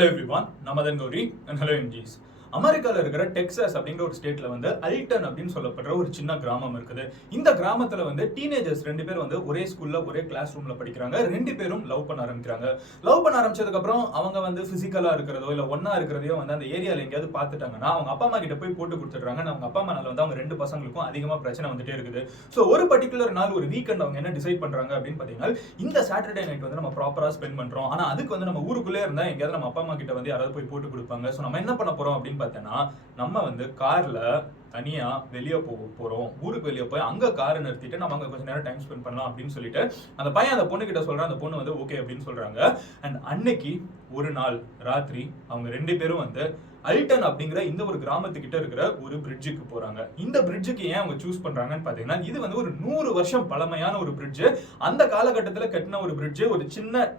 Hello everyone, I'm Madan Gowri and hello MGs. அமெரிக்காவில் இருக்கிற Texas அப்படிங்கிற ஒரு ஸ்டேட்ல அல்டன் அப்படின்னு சொல்லப்படுற ஒரு சின்ன கிராமம் இருக்குது. இந்த கிராமத்துல டீனேஜர்ஸ் 2 பேர் ஒரே ஸ்கூல்ல ஒரே கிளாஸ் ரூம்ல படிக்கிறாங்க. 2 பேரும் லவ் பண்ண ஆரம்பிக்கிறாங்க. லவ் பண்ண ஆரம்பிச்சதுக்கு அப்புறம் அவங்க பிசிக்கலா இருக்கிறதோ இல்ல ஒன்னா இருக்கிறதையோ அந்த ஏரியால எங்கேயாவது பாத்துட்டாங்கன்னா அவங்க அப்பா அம்மா கிட்ட போய் போட்டு கொடுத்துடுறாங்க. அவங்க அப்பா அம்மானால அவங்க 2 பசங்களுக்கும் அதிகமா பிரச்சனை வந்துட்டே இருக்குது. ஸோ ஒரு பர்டிகுலர் நாள் ஒரு வீக்கெண்ட் அவங்க என்ன டிசைட் பண்றாங்க அப்படின்னு பாத்தீங்கன்னா, இந்த சாட்டர்டே நைட் நம்ம ப்ராப்பரா ஸ்பெண்ட் பண்றோம். ஆனா அதுக்கு நம்ம ஊருக்குள்ளே இருந்தா எங்கேயாவது நம்ம அப்பா அம்மா கிட்ட யாராவது போய் போட்டு கொடுப்பாங்க. ஸோ நம்ம என்ன பண்ண போறோம் அப்படின்னு பார்த்தோன்னா, நம்ம கார்ல தனியா வெளியே போறோம். ஊருக்கு வெளியே போய் அங்க காரை நிறுத்திட்டு நம்ம அங்க கொஞ்ச நேரம் டைம் ஸ்பெண்ட் பண்ணலாம் அப்படின்னு சொல்லிட்டு அந்த பையன் அந்த பொண்ணு கிட்ட சொல்றான். அந்த பொண்ணு ஓகே அப்படின்னு சொல்றாங்க. அண்ட் அன்னைக்கு ஒரு நாள் ராத்திரி அவங்க 2 பேரும் அல்டன் அப்படிங்கிற இந்த ஒரு கிராமத்துக்கிட்ட இருக்கிற ஒரு பிரிட்ஜுக்கு போறாங்க. இந்த பிரிட்ஜுக்கு ஏன் அவங்க சூஸ் பண்றாங்கன்னு பாத்தீங்கன்னா, இது ஒரு 100 வருஷம் பழமையான ஒரு பிரிட்ஜ். அந்த காலகட்டத்தில் கட்டின ஒரு பிரிட்ஜ். ஒரு சின்ன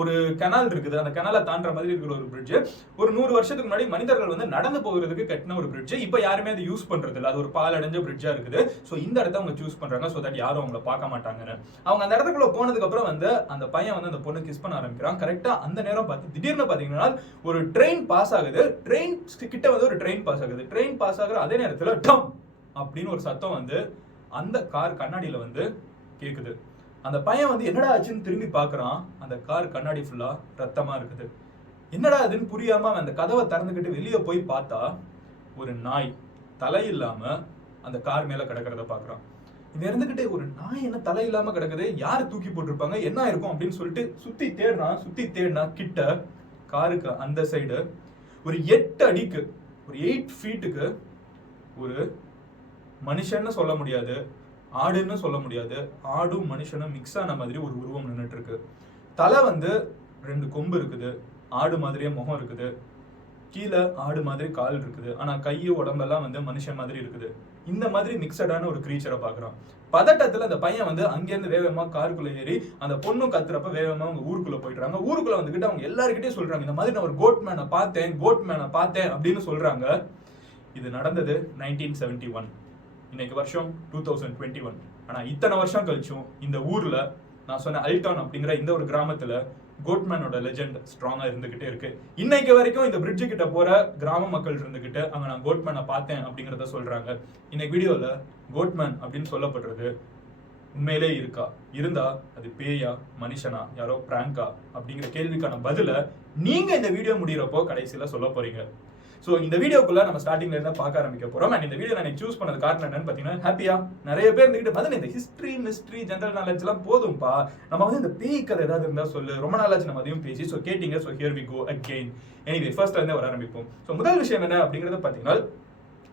ஒரு கனால் இருக்குது, அந்த கனாலை தாண்டுற மாதிரி இருக்கிற ஒரு பிரிட்ஜ். ஒரு 100 வருஷத்துக்கு முன்னாடி மனிதர்கள் நடந்து போகிறதுக்கு கட்டின ஒரு பிரிட்ஜ். இப்ப யாருமே அதை யூஸ் பண்றது இல்லை. அது ஒரு பாலடைஞ்ச பிரிட்ஜா இருக்குது. சோ இந்த இடத்த அவங்க சூஸ் பண்றாங்க. சோ தட் யாரும் அவங்கள பார்க்க மாட்டாங்கன்னு. அவங்க அந்த இடத்துக்குள்ள போனதுக்கு அப்புறம் அந்த பையன் அந்த பொண்ணு கிஸ் பண்ண ஆரம்பிக்கிறான். கரெக்டா அந்த நேரம் பார்த்து திடீர்னு பாத்தீங்கன்னா ஒரு ட்ரெயின் பாஸ் ஆகுது. ட்ரெயின் கிட்ட ஒரு ட்ரெயின் பாஸ் ஆகுது. ட்ரெயின் பாஸ் ஆகுற அதே நேரத்துல டம் அப்படின்னு ஒரு சத்தம் அந்த கார் கண்ணாடியில கேக்குது. அந்த பையன் என்னடா ஆச்சுன்னு திரும்பி பாக்குறான். அந்த கார் கண்ணாடி ஃபுல்லா ரத்தமா இருக்குது. என்னடா அதுன்னு புரியாம அந்த கதவை திறந்துக்கிட்டு வெளியே போய் பார்த்தா ஒரு நாய் தலை இல்லாம அந்த கார் மேல கிடக்கிறத பாக்குறான். இங்க இருந்துகிட்டே ஒரு நாய் என்ன தலை இல்லாம கிடக்குது, யாரு தூக்கி போட்டிருப்பாங்க, என்ன இருக்கும் அப்படின்னு சொல்லிட்டு சுத்தி தேடினா கிட்ட காருக்கு அந்த சைடு ஒரு 8 அடிக்கு ஒரு 8 ஃபீட்டுக்கு ஒரு மனுஷன்னு சொல்ல முடியாது, ஆடுன்னு சொல்ல முடியாது, ஆடும் மனுஷனும் மிக்ஸ் ஆன மாதிரி ஒரு உருவம் நின்றுட்டு இருக்கு. தலை 2 கொம்பு இருக்குது, ஆடு மாதிரியே முகம் இருக்குது, கீழே ஆடு மாதிரி கால் இருக்குது, ஆனா கையை உடம்பெல்லாம் மனுஷன் மாதிரி இருக்குது. இந்த மாதிரி மிக்சடான ஒரு கிரீச்சரை பாக்குறான். பதட்டத்துல அந்த பையன் அங்கிருந்து வேகமா காருக்குள்ள ஏறி அந்த பொண்ணும் கத்துறப்ப வேகமா அவங்க ஊருக்குள்ள போயிடுறாங்க. ஊருக்குள்ள அவங்க எல்லாருக்கிட்டே சொல்றாங்க, இந்த மாதிரி நான் ஒரு கோட்மேனை பார்த்தேன் அப்படின்னு சொல்றாங்க. இது நடந்தது 1971. இன்னைக்கு வருஷம் 2021. ஆனா இத்தனை வருஷம் கழிச்சும் இந்த ஊர்ல நான் சொன்ன அல்டன் அப்படிங்கிற இந்த ஒரு கிராமத்துல கோட்மேனோட லெஜெண்ட் ஸ்ட்ராங்கா இருந்துகிட்டே இருக்கு. இன்னைக்கு வரைக்கும் இந்த பிரிட்ஜு கிட்ட போற கிராம மக்கள் இருந்துகிட்டு அங்க நான் கோட்மேனை பார்த்தேன் அப்படிங்கறத சொல்றாங்க. இன்னைக்கு வீடியோல கோட்மேன் அப்படின்னு சொல்லப்படுறது உண்மையிலே இருக்கா, இருந்தா அது பேயா மனுஷனா யாரோ பிராங்கா அப்படிங்கிற கேள்விக்கான பதில நீங்க இந்த வீடியோ முடியறப்போ கடைசியில சொல்ல போறீங்க. சோ இந்த வீடியோக்குள்ள நம்ம ஸ்டார்டிங்ல இருந்தா பார்க்க ஆரம்பிக்க போறோம். அண்ட் இந்த வீடியோ நான் சூஸ் பண்ணது காரணம் என்னன்னு பாத்தீங்கன்னா, ஹாப்பியா நிறைய பேர் இருந்துகிட்டு இந்த ஹிஸ்டரி மிஸ்ட்ரி ஜெனரல் நாலேஜ் எல்லாம் போதும்பா, நம்ம இந்த பேய் கதை ஏதாவது இருந்தா சொல்லு, ரொம்ப நாளாச்சு நம்ம அதையும் பேசி. சோ கேட்டீங்க. So here we go again. Anyway ஃபர்ஸ்ட்ல இருந்தே வர ஆரம்பிப்போம். சோ முதல் விஷயம் என்ன அப்படிங்கறத பாத்தீங்கன்னா,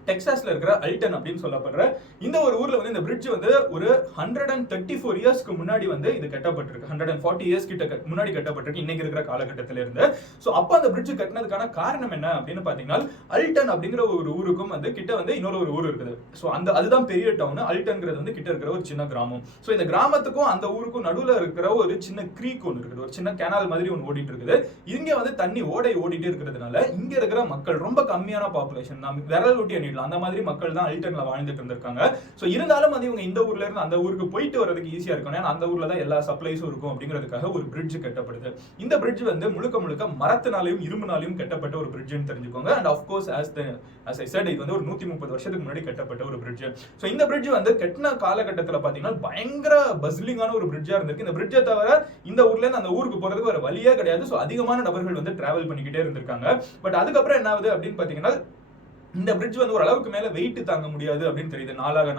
டெக்சாஸ்ல இருக்கிற அல்டன் அப்படின்னு சொல்லப்படுற இந்த ஒரு ஊர்ல இந்த பிரிட்ஜ் ஒரு 134 இயர்ஸ்க்கு முன்னாடி இது கட்டப்பட்டிருக்கு. 140 இயர்ஸ் கிட்ட முன்னாடி கட்டப்பட்டிருக்கு இன்னைக்கு இருக்கிற காலகட்டத்தில இருந்து. சோ அப்ப அந்த பிரிட்ஜ் கட்டினதுக்கான காரணம் என்ன அப்படின்னு பாத்தீங்கன்னா, அல்டன் அப்படிங்கிற ஒரு ஊருக்கும் கிட்ட இன்னொரு ஒரு ஊர் இருக்குது. சோ அதுதான் பெரிய டவுன். அல்டன்ங்கிறது கிட்ட இருக்கிற ஒரு சின்ன கிராமம். சோ இந்த கிராமத்துக்கும் அந்த ஊருக்கும் நடுவுல இருக்கிற ஒரு சின்ன கிரீக் ஒன்று இருக்குது, ஒரு சின்ன கேனால் மாதிரி ஒன்று ஓடிட்டு இருக்குது. இங்க தண்ணி ஓடிட்டே இருக்கிறதுனால இங்க இருக்கிற மக்கள் ரொம்ப கம்மியான பாப்புலேஷன் தான், விரல் ஊட்டி அந்த மாதிரி மக்கள் தான் அல்டன்ல வாழ்ந்துட்டு இருந்திருக்காங்க. சோ இருந்தாலும் இவங்க இந்த ஊர்ல இருந்து அந்த ஊருக்கு போயிட்டு வரதுக்கு ஈஸியா இருக்கும். ஏன்னா அந்த ஊர்ல தான் எல்லா சப்ளைஸும் இருக்கும் அப்படிங்கிறதுக்காக ஒரு பிரிட்ஜ் கட்டப்படுது. இந்த பிரிட்ஜ் முழுக்க மரத்தினாலையும் இரும்புனாலையும் கட்டப்பட்ட ஒரு பிரிட்ஜ்னு தெரிஞ்சுக்கோங்க. And half course as I said, இது ஒரு 130 வருஷத்துக்கு முன்னாடி கட்டப்பட்ட ஒரு பிரிட்ஜ். சோ இந்த பிரிட்ஜ் கட்டின காலகட்டத்துல பாத்தீங்கன்னா பயங்கர பஸ்லிங்கான ஒரு பிரிட்ஜா இருந்திருக்கு. இந்த பிரிட்ஜை தவிர இந்த ஊர்ல இருந்து அந்த ஊருக்கு போறதுக்கு வேற வழியே கிடையாது. சோ அதிகமான நபர்கள் டிராவல் பண்ணிக்கிட்டே இருந்திருக்காங்க. பட் அதுக்கப்புறம் என்ன ஆகுது அப்படின்னு பாத்தீங்கன்னா, இந்த பிரிட்ஜ் ஒரு அளவுக்கு மேல வெயிட் தாங்க முடியாது அப்படின்னு தெரியுது. நாளாக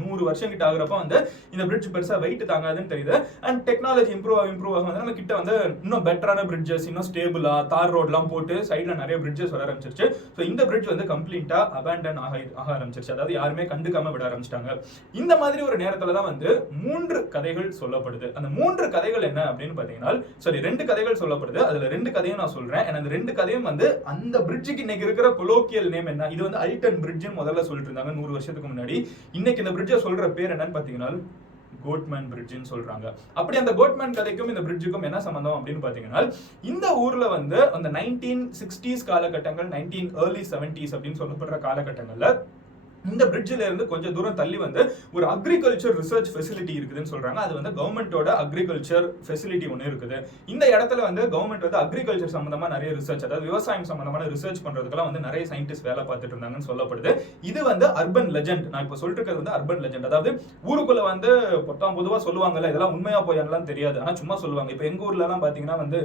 100 வருஷம் கிட்ட ஆகுறப்ப இந்த பிரிட்ஜ் பெருசா வெயிட் தாங்காதுன்னு தெரியுது. அண்ட் டெக்னாலஜி இம்ப்ரூவ் ஆக நம்ம கிட்ட இன்னும் பெட்டரான பிரிட்ஜஸ், இன்னும் ஸ்டேபிளா தார் ரோட்லாம் போட்டு சைட்ல நிறைய பிரிட்ஜஸ் வர ஆரம்பிச்சிருச்சு. ஸோ இந்த பிரிட்ஜ் கம்ப்ளீட்டா அபேண்டன் ஆக ஆரம்பிச்சிருச்சு. அதாவது யாருமே கண்டுக்காம விட ஆரம்பிச்சிட்டாங்க. இந்த மாதிரி ஒரு நேரத்துல தான் 3 கதைகள் சொல்லப்படுது. அந்த 3 கதைகள் என்ன அப்படின்னு பாத்தீங்கன்னா, 2 கதைகள் சொல்லப்படுது. அதுல 2 கதையும் நான் சொல்றேன். அந்த 2 கதையும் அந்த பிரிட்ஜுக்கு இன்னைக்கு இருக்கிற கொலோக்கியல் நேம் என்ன, இது அல்டன் பிரிட்ஜ் முதல்ல சொல்லிட்டு இருந்தாங்க 100 வருஷத்துக்கு முன்னாடி. இன்னைக்கு இந்த பிரிட்ஜை சொல்ற பேர் என்னன்னு பாத்தீங்கன்னா கோட்மேன் பிரிட்ஜ்னு சொல்றாங்க. அப்படி அந்த கோட்மேன் கதைக்கும் இந்த பிரிட்ஜுக்கும் என்ன சம்பந்தம் அப்படின்னு பாத்தீங்கன்னா, இந்த ஊர்ல அந்த 1960s காலகட்டங்கள், 19 early 70s அப்படின்னு சொல்லப்படுற காலகட்டங்கள்ல இந்த பிரிட்ஜில இருந்து கொஞ்சம் தூரம் தள்ளி வந்து ஒரு அக்ரிகல்ச்சர் ரிசர்ச் ஃபெசிலிட்டி இருக்குதுன்னு சொல்றாங்க. அது வந்து கவர்மெண்டோட அக்ரிகல்ச்சர் ஃபெசிலிட்டி ஒன்று இருக்குது. இந்த இடத்துல வந்து கவர்மெண்ட் வந்து அக்ரிகல்ச்சர் சம்பந்தமா நிறைய ரிசர்ச், அதாவது விவசாயம் சம்பந்தமான ரிசர்ச் பண்றதுக்கெல்லாம் வந்து நிறைய சயின்டிஸ்ட் வேலை பார்த்துட்டு இருந்தாங்கன்னு சொல்லப்படுது. இது வந்து அர்பன் லெஜெண்ட். நான் இப்போ சொல்லிட்டு இருக்கிறது வந்து அர்பன் லெஜெண்ட். அதாவது ஊருக்குள்ள வந்து பொதுவா சொல்லுவாங்கல்ல, இதெல்லாம் உண்மையா போயான்லாம் தெரியாது, ஆனா சும்மா சொல்லுவாங்க. இப்போ எங்க ஊர்ல எல்லாம் பாத்தீங்கன்னா வந்து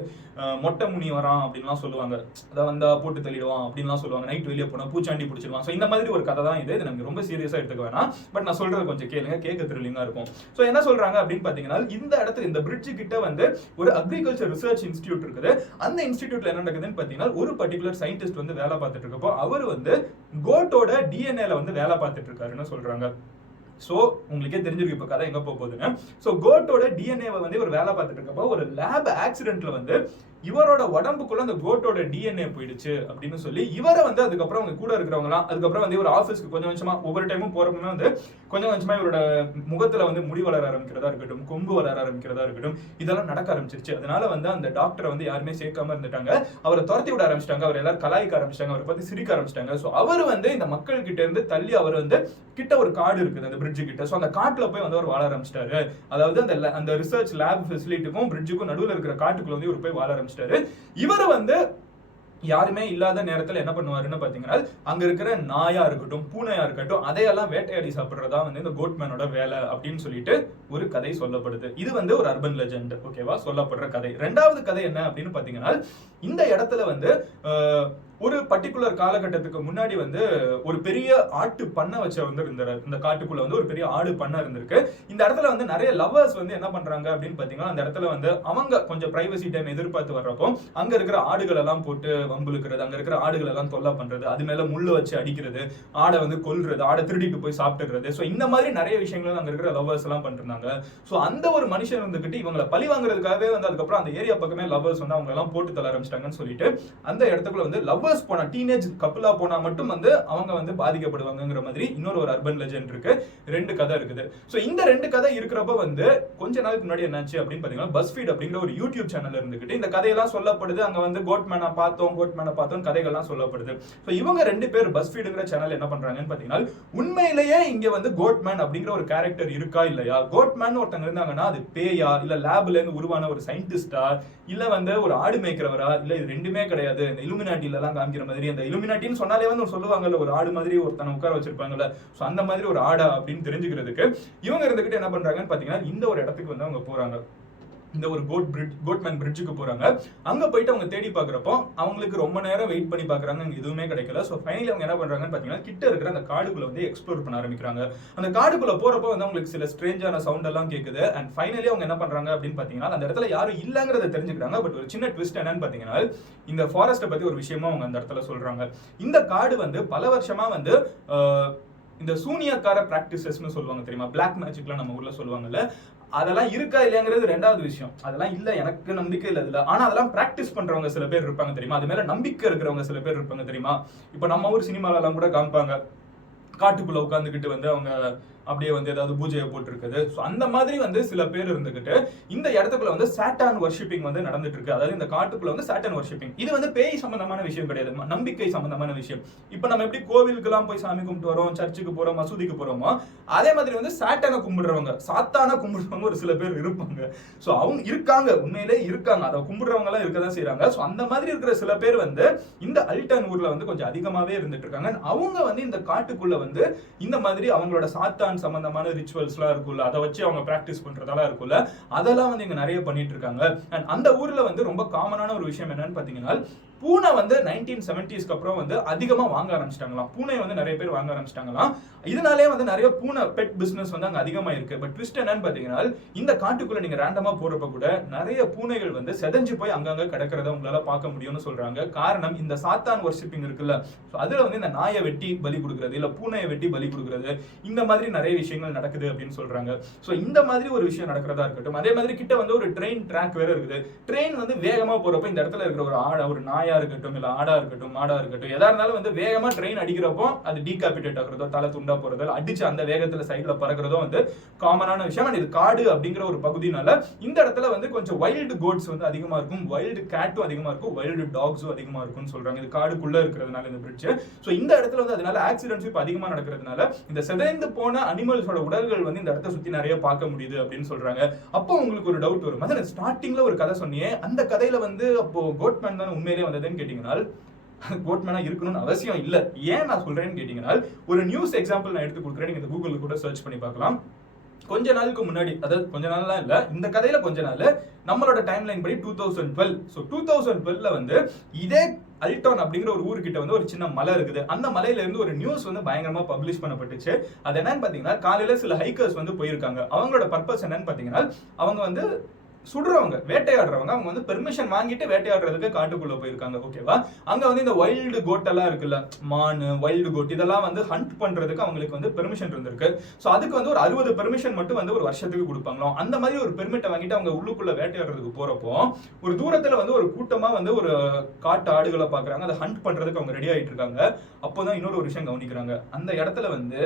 மொட்டை முனி வரான் அப்படின்லாம் சொல்லுவாங்க, அதை வந்தா போட்டு தள்ளிடுவான் அப்படின்லாம் சொல்லுவாங்க. நைட் வெளியே போனா பூச்சாண்டி பிடிச்சிருவான். ஸோ இந்த மாதிரி ஒரு கதை தான் இது. நமக்கு ரொம்ப சீரியஸா எடுத்துக்க வேணாம், பட் நான் சொல்றது கொஞ்சம் கேளுங்க, கேட்க த்ரில்லிங்கா இருக்கும். சோ என்ன சொல்றாங்க அப்படின்னு பாத்தீங்கன்னா, இந்த இடத்துல இந்த பிரிட்ஜ் கிட்ட வந்து ஒரு அக்ரிகல்ச்சர் ரிசர்ச் இன்ஸ்டிடியூட் இருக்குது. அந்த இன்ஸ்டிடியூட்ல என்ன நடக்குதுன்னு பாத்தீங்கன்னா, ஒரு பர்டிகுலர் சயின்டிஸ்ட் வந்து வேலை பார்த்துட்டு இருக்கப்போ அவர் வந்து கோட்டோட டிஎன்ஏல வந்து வேலை பார்த்துட்டு இருக்காருன்னு சொல்றாங்க. சோ உங்களுக்கே தெரிஞ்சிருக்கு இப்ப கதை எங்க போகுதுன்னு. சோ கோட்டோட டிஎன்ஏவை வந்து ஒரு வேலை பார்த்துட்டு இருக்கப்போ ஒரு லேப் ஆக்சிடென்ட்ல வந்து இவரோட உடம்புக்குள்ள அந்த கோட்டோட டிஎன்ஏ போயிடுச்சு அப்படின்னு சொல்லி இவரை வந்து அதுக்கப்புறம் அவங்க கூட இருக்கிறவங்கலாம், அதுக்கப்புறம் வந்து இவர் ஆஃபீஸ்க்கு கொஞ்சம் கொஞ்சமா ஒவ்வொரு டைமும் போறப்பமே வந்து கொஞ்சம் கொஞ்சமா இவரோட முகத்துல வந்து முடி வளர ஆரம்பிக்கிறதா இருக்கட்டும், கொம்பு வளர ஆரம்பிக்கிறதா இருக்கட்டும், இதெல்லாம் நடக்க ஆரம்பிச்சிருச்சு. அதனால வந்து அந்த டாக்டரை வந்து யாருமே சேர்க்காம இருந்துட்டாங்க. அவரை துரத்தி விட ஆரம்பிச்சிட்டாங்க. அவர் எல்லாரும் கலாய்க்க ஆரம்பிச்சிட்டாங்க, அவரை பத்தி சிரிக்க ஆரம்பிச்சிட்டாங்க. ஸோ அவர் வந்து இந்த மக்கள் கிட்ட இருந்து தள்ளி அவர் வந்து கிட்ட ஒரு காடு இருக்குது அந்த பிரிட்ஜு கிட்ட. ஸோ அந்த காட்டுல போய் வந்து அவர் வாழ ஆரம்பிச்சிட்டாரு. அதாவது அந்த ரிசர்ச் லேப் ஃபெசிலிட்டிக்கும் பிரிட்ஜுக்கும் நடுவில் இருக்கிற காட்டுக்குள்ள வந்து இவர் போய் வாழ ஆரம்பிச்சிட்டாரு. இவர் வந்து யாருமே இல்லாத நேரத்துல என்ன பண்ணுவாருன்னு பாத்தீங்கன்னா, அங்க இருக்கிற நாயா இருக்கட்டும், பூனையா இருக்கட்டும், அதையெல்லாம் வேட்டையாடி சாப்பிடுறதா வந்து இந்த கோட்மேனோட வேலை அப்படின்னு சொல்லிட்டு ஒரு கதை சொல்லப்படுது. இது வந்து ஒரு அர்பன் லெஜெண்ட், ஓகேவா, சொல்லப்படுற கதை. ரெண்டாவது கதை என்ன அப்படின்னு பாத்தீங்கன்னா, இந்த இடத்துல வந்து ஒரு பர்டிகுலர் காலகட்டத்துக்கு முன்னாடி வந்து ஒரு பெரிய ஆட்டு பண்ணை வச்ச வந்து இருந்தாரு. இந்த காட்டுக்குள்ள வந்து ஒரு பெரிய ஆடு பண்ணை இருந்திருக்கு. இந்த இடத்துல வந்து நிறைய லவ்வர்ஸ் வந்து என்ன பண்றாங்க அப்படின்னு பாத்தீங்கன்னா, அந்த இடத்துல வந்து அவங்க கொஞ்சம் பிரைவசி டைம் எதிர்பார்த்து வர்றப்போ அங்க இருக்கிற ஆடுகள் எல்லாம் போட்டு வம்புழுக்கிறது, அங்க இருக்கிற ஆடுகள் எல்லாம் தொல்லை பண்றது, அது மேல முள்ளு வச்சு அடிக்கிறது, ஆடை வந்து கொல்றது, ஆடை திருடிட்டு போய் சாப்பிட்டுறது. சோ இந்த மாதிரி நிறைய விஷயங்கள் அங்க இருக்கிற லவ்வர்ஸ் எல்லாம் பண்ணிருந்தாங்க. சோ அந்த ஒரு மனுஷன் வந்துகிட்டு இவங்களை பழி வாங்குறதுக்காகவே வந்து அதுக்கப்புறம் அந்த ஏரியா பக்கமே லவ்வர்ஸ் வந்து அவங்க எல்லாம் போட்டு தள்ள ஆரம்பிச்சிட்டாங்கன்னு சொல்லிட்டு அந்த இடத்துக்குள்ள வந்து லவ்வர்ஸ் போனா, டீனேஜ் கப்பிளா போனா மட்டும் வந்து அவங்க வந்து பாதிக்கப்படுவாங்கங்கிற மாதிரி இன்னொரு ஒரு அர்பன் லெஜெண்ட் இருக்கு. ரெண்டு கதை இருக்குது. சோ இந்த ரெண்டு கதை இருக்கிறப்ப வந்து கொஞ்ச நாளுக்கு முன்னாடி என்னாச்சு அப்படின்னு பாத்தீங்கன்னா, பஸ்ஃபீட் அப்படிங்கிற ஒரு யூடியூப் சேனல் இருந்துகிட்டு இந்த கதையெல்லாம் சொல்லப்படுது. அங்க வந்து கோட்மேனை பார்த்தோம் கதைகள்லாம் சொல்லப்படுது. சோ இவங்க ரெண்டு பேர் பஸ்ஃபீடுங்கிற சேனல் என்ன பண்றாங்கன்னு பாத்தீங்கன்னா, உண்மையிலேயே இங்க வந்து கோட்மேன் அப்படிங்கிற ஒரு கேரக்டர் இருக்கா இல்லையா, கோட்மேன் ஒருத்தங்க இருந்தாங்கன்னா அது பேயா, இல்ல லேப்ல இருந்து உருவான ஒரு சயின்டிஸ்டா, இல்ல வந்து ஒரு ஆடு மேய்க்கிறவரா, இல்ல இது ரெண்டுமே கிடையாது, இந்த இலுமினாட்டில எல்லாம் காமிக்கிற மாதிரி, அந்த இலுமினாட்டின்னு சொன்னாலே வந்து சொல்லுவாங்கல்ல, ஒரு ஆடு மாதிரி ஒருத்தனை உட்கார வச்சிருப்பாங்கல்ல, சோ அந்த மாதிரி ஒரு ஆடா அப்படின்னு தெரிஞ்சுக்கிறதுக்கு இவங்க இருந்துகிட்டு என்ன பண்றாங்கன்னு பாத்தீங்கன்னா, இந்த ஒரு இடத்துக்கு வந்து அவங்க போறாங்க. இந்த ஒரு கோட்மேன் பிரிட்ஜுக்கு போறாங்க. அங்க போயிட்டு அவங்க தேடி பாக்குறப்போ அவங்களுக்கு ரொம்ப நேரம் வெயிட் பண்ணி பாக்குறாங்க, அங்க எதுவுமே கிடைக்கல. சோ ஃபைனலி அவங்க என்ன பண்றாங்கன்னு பாத்தீங்கன்னா, கிட்ட இருக்கிற அந்த காடுக்குள்ள வந்து எக்ஸ்ப்ளோர் பண்ண ஆரம்பிக்கிறாங்க. அந்த காடுக்குள்ள போறப்போ வந்து அவங்களுக்கு சில ஸ்ட்ரேஞ்சான சவுண்ட் எல்லாம் கேக்குது. அண்ட் ஃபைனலி அவங்க என்ன பண்றாங்க அப்படின்னு பாத்தீங்கன்னா, அந்த இடத்துல யாரும் இல்லங்கிறத தெரிஞ்சுக்கிறாங்க. பட் ஒரு சின்ன ட்விஸ்ட் என்னன்னு பாத்தீங்கன்னா, இந்த ஃபாரஸ்ட்டை பத்தி ஒரு விஷயமா அவங்க அந்த இடத்துல சொல்றாங்க. இந்த காடு வந்து பல வருஷமா வந்து இந்த சூனியக்கார பிராக்டிசஸ்னு சொல்லுவாங்க தெரியுமா, பிளாக் மேஜிக்லாம் நம்ம ஊர்ல சொல்லுவாங்கல்ல, அதெல்லாம் இருக்கா இல்லையாங்கிறது ரெண்டாவது விஷயம். அதெல்லாம் இல்ல, எனக்கு நம்பிக்கை இல்லை அதுல. ஆனா அதெல்லாம் பிராக்டிஸ் பண்றவங்க சில பேர் இருப்பாங்க தெரியுமா, அது மேல நம்பிக்கை இருக்கிறவங்க சில பேர் இருப்பாங்க தெரியுமா. இப்ப நம்ம ஊர் சினிமால எல்லாம் கூட காமிப்பாங்க, காட்டுக்குள்ள உட்காந்துக்கிட்டு வந்து அவங்க அப்படியே வந்து ஏதாவது பூஜையை போட்டுருக்குது. ஸோ அந்த மாதிரி வந்து சில பேர் இருந்துகிட்டு இந்த இடத்துக்குள்ள வந்து சாட்டான் வர்ஷிப்பிங் வந்து நடந்துட்டு இருக்கு. அதாவது இந்த காட்டுக்குள்ள வந்து சாட்டான் வர்ஷிப்பிங், இது வந்து பேய் சம்பந்தமான விஷயம் கிடையாது, நம்பிக்கை சம்பந்தமான விஷயம். இப்ப நம்ம எப்படி கோவிலுக்கு எல்லாம் போய் சாமி கும்பிட்டு வரோம், சர்ச்சுக்கு போறோம், மசூதிக்கு போறோமோ, அதே மாதிரி வந்து சாட்டானை கும்பிடுறவங்க, சாத்தான கும்பிடுறவங்க ஒரு சில பேர் இருப்பாங்க. ஸோ அவங்க இருக்காங்க, உண்மையிலே இருக்காங்க, அதை கும்பிடுறவங்க எல்லாம் இருக்கதான் செய்யறாங்க. ஸோ அந்த மாதிரி இருக்கிற சில பேர் வந்து இந்த அல்டன் ஊர்ல வந்து கொஞ்சம் அதிகமாவே இருந்துட்டு இருக்காங்க. அவங்க வந்து இந்த காட்டுக்குள்ள வந்து இந்த மாதிரி அவங்களோட சாத்தான் சம்பந்தமான ரிச்சுவல்ஸ்லாம் இருக்குல்ல, அதை வச்சு அவங்க பிராக்டிஸ் பண்றதெல்லாம் இருக்குல்ல, அதெல்லாம் வந்து இங்க நிறைய பண்ணிட்டு இருக்காங்க. அண்ட் அந்த ஊர்ல வந்து ரொம்ப காமனான ஒரு விஷயம் என்னன்னு பாத்தீங்கன்னா, பூனை வந்து 1970ஸ்க்கு அப்புறம் வந்து அதிகமா வாங்க ஆரம்பிச்சிட்டாங்களாம். பூனை வந்து நிறைய பேர் வாங்க ஆரம்பிச்சிட்டாங்களாம். இதனாலே வந்து நிறைய பூனை பெட் பிசினஸ் வந்து அங்க அதிகமா இருக்கு. பட் ட்விஸ்ட் என்னன்னு பாத்தீங்கன்னா, இந்த காட்டுக்குள்ள நீங்க ரேண்டமா போறப்ப கூட நிறைய பூனைகள் வந்து செதஞ்சு போய் அங்கங்க கிடக்கிறத உங்களால பார்க்க முடியும்னு சொல்றாங்க. காரணம் இந்த சாத்தான் வர்ஷிப்பிங் இருக்குல்ல, அதுல வந்து இந்த நாயை வெட்டி பலி கொடுக்கறது, இல்ல பூனையை வெட்டி பலி கொடுக்கறது, இந்த மாதிரி நிறைய விஷயங்கள் நடக்குது அப்படின்னு சொல்றாங்க. சோ இந்த மாதிரி ஒரு விஷயம் நடக்கிறதா இருக்கட்டும். அதே மாதிரி கிட்ட வந்து ஒரு ட்ரெயின் ட்ராக் வேற இருக்குது. ட்ரெயின் வந்து வேகமா போறப்ப இந்த இடத்துல இருக்கிற ஒரு நாயா நாயா இருக்கட்டும் இல்ல ஆடா இருக்கட்டும் மாடா இருக்கட்டும் எதா இருந்தாலும் வந்து வேகமா ட்ரெயின் அடிக்கிறப்போ அது டீகாபிட்டேட் ஆகுறதோ தலை துண்டா போறதோ அடிச்சு அந்த வேகத்துல சைட்ல பறக்கிறதோ வந்து காமனான விஷயம். அண்ட் இது காடு அப்படிங்கிற ஒரு பகுதினால இந்த இடத்துல வந்து கொஞ்சம் வைல்டு கோட்ஸ் வந்து அதிகமா இருக்கும், வைல்டு கேட்டும் அதிகமா இருக்கும், வைல்டு டாக்ஸும் அதிகமா இருக்கும்னு சொல்றாங்க. இது காடுக்குள்ள இருக்கிறதுனால இந்த பிரிட்ஜ். சோ இந்த இடத்துல வந்து அதனால ஆக்சிடென்ட்ஸ் இப்ப அதிகமா நடக்கிறதுனால இந்த சிதைந்து போன அனிமல்ஸோட உடல்கள் வந்து இந்த இடத்த சுத்தி நிறைய பார்க்க முடியுது அப்படின்னு சொல்றாங்க. அப்போ உங்களுக்கு ஒரு டவுட் வரும், அதான் ஸ்டார்டிங்ல ஒரு கதை சொன்னியே அந்த கதையில வந்து அப்போ கோட்மேன் தான் உண்மையிலே வந்ததுன்னு கேட்டீங்கன்னா கோட்மேனா இருக்கணும்னு அவசியம் இல்ல. ஏன் நான் சொல்றேன்னு கேட்டீங்கன்னா ஒரு நியூஸ் எக்ஸாம்பிள் நான் எடுத்து கொடுக்குறேன், நீங்க கூகுள்ல கூட சர்ச் பண்ணி பார்க்கலாம். கொஞ்ச நாளுக்கு முன்னாடி, அதாவது கொஞ்ச நாள்லாம் இல்ல, இந்த கதையில கொஞ்ச நாள் நம்மளோட டைம் லைன் படி 2012. ஸோ 2012ல வந்து இதே அல்டான் அப்படிங்கிற ஒரு ஊருக்கிட்ட வந்து ஒரு சின்ன மலை இருக்குது. அந்த மலையில இருந்து ஒரு நியூஸ் வந்து பயங்கரமா பப்ளிஷ் பண்ணப்பட்டுச்சு. அது என்னன்னு பாத்தீங்கன்னா காலையில சில ஹைக்கர்ஸ் வந்து போயிருக்காங்க. அவங்களோட பர்பஸ் என்னன்னு பாத்தீங்கன்னா அவங்க வந்து சுடுறவங்க வேட்டையாடுறவங்க அவங்க வந்து பெர்மிஷன் வாங்கிட்டு வேட்டையாடுறதுக்கு காட்டுக்குள்ள போயிருக்காங்க. ஓகேவா? அங்க வந்து இந்த வைல்டு கோட் எல்லாம் இருக்குல்ல, மான் வைல்டு கோட் இதெல்லாம் வந்து ஹண்ட் பண்றதுக்கு அவங்களுக்கு வந்து பெர்மிஷன் இருந்திருக்கு. சோ அதுக்கு வந்து ஒரு 60 பெர்மிஷன் மட்டும் வந்து ஒரு வருஷத்துக்கு கொடுப்பாங்களாம். அந்த மாதிரி ஒரு பெர்மிட்டை வாங்கிட்டு அவங்க உள்ளுக்குள்ள வேட்டையாடுறதுக்கு போறப்போ ஒரு தூரத்துல வந்து ஒரு கூட்டமா வந்து ஒரு காட்டு ஆடுகளை பாக்குறாங்க, அதை ஹண்ட் பண்றதுக்கு அவங்க ரெடி ஆயிட்டு இருக்காங்க. அப்போதான் இன்னொரு ஒரு விஷயம் கவனிக்கிறாங்க, அந்த இடத்துல வந்து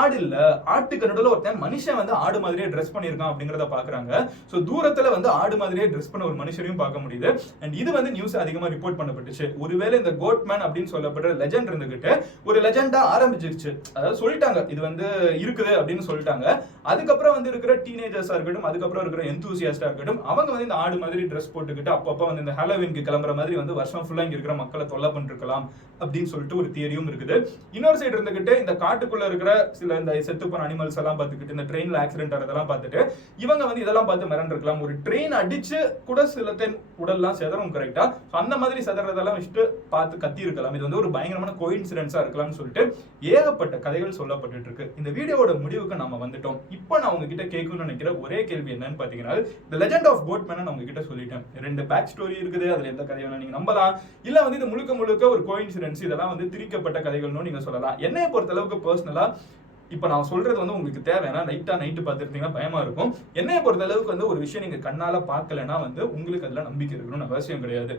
ஆடு இல்ல, ஆட்டுக்கு நடுவுல ஒருத்தன் மனுஷன் வந்து ஆடு மாதிரியே ட்ரெஸ் பண்ணிருக்கான் அப்படிங்கறத பாக்குறாங்க. சோ தூரத்துல வந்து ஆடு மாதிரியே ட்ரெஸ் பண்ண ஒரு மனுஷரையும் பார்க்க முடியுது. அண்ட் இது வந்து நியூஸ் அதிகமா ரிப்போர்ட் பண்ணப்பட்டுச்சு. ஒருவேளை இந்த கோட்மேன் அப்படின்னு சொல்லப்படுற லெஜெண்ட் இருந்துகிட்டு ஒரு லெஜெண்டா ஆரம்பிச்சிருச்சு. அதாவது சொல்லிட்டாங்க இது வந்து இருக்குது அப்படின்னு சொல்லிட்டாங்க. அதுக்கப்புறம் வந்து இருக்கிற டீனேஜர்ஸா இருக்கட்டும், அதுக்கப்புறம் இருக்கிற எந்தூசியாஸ்டா இருக்கட்டும், அவங்க வந்து இந்த ஆடு மாதிரி ட்ரெஸ் போட்டுக்கிட்டு அப்பப்ப வந்து இந்த ஹாலோவீனுக்கு கிளம்புற மாதிரி வந்து வருஷம் ஃபுல்லா இங்க இருக்கிற மக்களை தொல்லை பண்ணிருக்கலாம் அப்படின்னு சொல்லிட்டு ஒரு தியரியும் இருக்குது. இன்னொரு சைடு இருந்துகிட்டு இந்த காட்டுக்குள்ள இருக்கிற சில இந்த செத்து போன அனிமல்ஸ் எல்லாம் பார்த்துக்கிட்டு இந்த ட்ரெயின்ல ஆக்சிடென்ட் ஆகிறதெல்லாம் பார்த்துட்டு இவங்க வந்து இதெல்லாம் பார்த்து மிரண்டு இருக்கலாம். ஒரு ட்ரெயின் அடிச்சு கூட சில உடல்லாம் செதறும் கரெக்டா, அந்த மாதிரி செதறதெல்லாம் வச்சுட்டு பார்த்து கத்தி இருக்கலாம். இது வந்து ஒரு பயங்கரமான கோயின்சிடென்ஸா இருக்கலாம்னு சொல்லிட்டு ஏகப்பட்ட கதைகள் சொல்லப்பட்டு இருக்கு. இந்த வீடியோட முடிவுக்கு நம்ம வந்துட்டோம். இப்போ நான் உங்ககிட்ட கேட்கணும்னு நினைக்கிற ஒரே கேள்வி என்னன்னு பாத்தீங்கன்னா, இந்த லெஜெண்ட் ஆஃப் கோட்மேன் நான் உங்ககிட்ட சொல்லிட்டேன். 2 பேக் ஸ்டோரி இருக்குது, அதுல எந்த கதையை வேணா நீங்க நம்பலாம், இல்ல வந்து இது முழுக்க முழுக்க ஒரு கோயின்சிடென்ஸ், இதெல்லாம் வந்து திரிக்கப்பட்ட கதைகள்னு நீங்க சொல்லலாம். என்னைய பொறுத்த அளவுக்கு பர்சனலா இப்ப நான் சொல்றது வந்து உங்களுக்கு தேவைன்னா நைட்டு பார்த்துருந்தீங்கன்னா பயமா இருக்கும். என்னைய பொறுத்த அளவுக்கு வந்து ஒரு விஷயம் நீங்க கண்ணால பார்க்கலன்னா வந்து உங்களுக்கு அதுல நம்பிக்கை இருக்கணும்னு அவசியம் கிடையாது.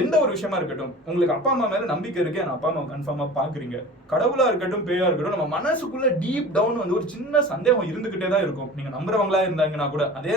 எந்த ஒரு விஷயமா இருக்கட்டும், உங்களுக்கு அப்பா அம்மா மேல நம்பிக்கை இருக்கு, அப்பா அம்மா கன்ஃபார்மா பாக்குறீங்க. கடவுளா இருக்கட்டும் பேயா இருக்கட்டும், நம்ம மனசுக்குள்ள டீப் டவுன் வந்து ஒரு சின்ன சந்தேகம் இருந்துகிட்டே தான் இருக்கும். நீங்க நம்புறவங்களா இருந்தாங்கன்னா கூட அதே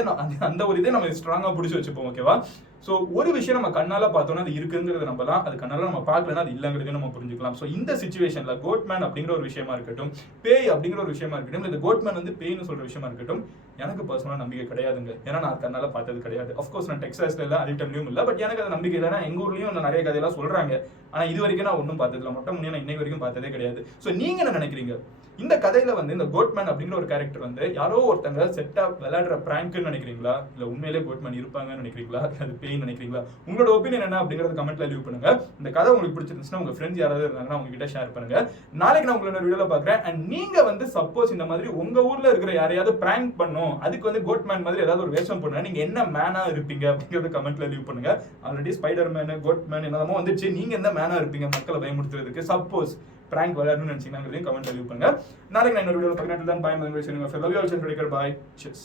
அந்த ஒரு இதே நம்ம ஸ்ட்ராங்கா பிடிச்சி வச்சுப்போம். ஓகேவா? சோ ஒரு விஷயம் நம்ம கண்ணால பார்த்தோம்னா அது இருக்குங்கிறது நம்பலாம், அது கண்ணால நம்ம பார்க்கலன்னா அது இல்லங்கிறதையும் நம்ம புரிஞ்சுக்கலாம். சோ இந்த சிச்சுவேஷன்ல கோட்மேன் அப்படிங்கிற ஒரு விஷயமா இருக்கட்டும், பேய் அப்படிங்கிற ஒரு விஷயமா இருக்கட்டும், இந்த கோட்மேன் வந்து பேய்னு சொல்ற விஷயமா இருக்கட்டும், எனக்கு பர்சனலா நம்பிக்கை கிடையாதுங்க. ஏன்னா நான் கண்ணால பார்த்தது கிடையாது. அஃப்கோர்ஸ் நான் டெக்சாஸ்ல இல்ல, அல்டன்லயும் இல்ல, பட் எனக்கு அது நம்பிக்கை இல்லைன்னா எங்க ஊர்லயும் நிறைய கதையெல்லாம் சொல்றாங்க. ஆனா இது வரைக்கும் நான் ஒன்றும் பார்த்ததில்ல, மட்டும் நான் இன்னைக்கு வரைக்கும் பார்த்ததே கிடையாது. சோ நீங்க என்ன நினைக்கிறீங்க? இந்த கதையில வந்து இந்த கோட்மேன் அப்படிங்கிற ஒரு கேரக்டர் வந்து யாரோ ஒருத்தங்க செட்டா விளையாடுற பிராங்க்னு நினைக்கிறீங்களா, இல்ல உண்மையிலே கோட்மேன் இருப்பாங்கன்னு நினைக்கிறீங்களா, அது பேய் நினைக்கிறீங்களா? உங்களோட ஒப்பீனியன் என்ன அப்படிங்கறது கமெண்ட்ல லீவ் பண்ணுங்க. இந்த கதை உங்களுக்கு பிடிச்சிருந்துச்சுன்னா உங்க ஃப்ரெண்ட்ஸ் யாராவது இருந்தாங்கன்னா அவங்க கிட்ட ஷேர் பண்ணுங்க. நாளைக்கு நான் உங்களோட வீடியோல பாக்குறேன். அண்ட் நீங்க வந்து சப்போஸ் இந்த மாதிரி உங்க ஊர்ல இருக்கிற யாரையாவது பிராங்க் பண்ணும், அதுக்கு வந்து கோட்மேன் மாதிரி ஏதாவது ஒரு வேஷம் பண்ணுங்க, நீங்க என்ன மேனா இருப்பீங்க அப்படிங்கறது கமெண்ட்ல லீவ் பண்ணுங்க. ஆல்ரெடி ஸ்பைடர் மேன், கோட்மேன் என்னமோ வந்துச்சு, நீங்க எந்த மேனா இருப்பீங்க மக்களை பயமுறுத்துறதுக்கு? சப்போஸ் பிராங்க் விளையாடணும்னு நினைச்சீங்கன்னா கமெண்ட்ல லீவ் பண்ணுங்க. நாளைக்கு நான் இன்னொரு வீடியோல பார்க்கிறேன். பாய். Madan Gowri. Bye. Cheers.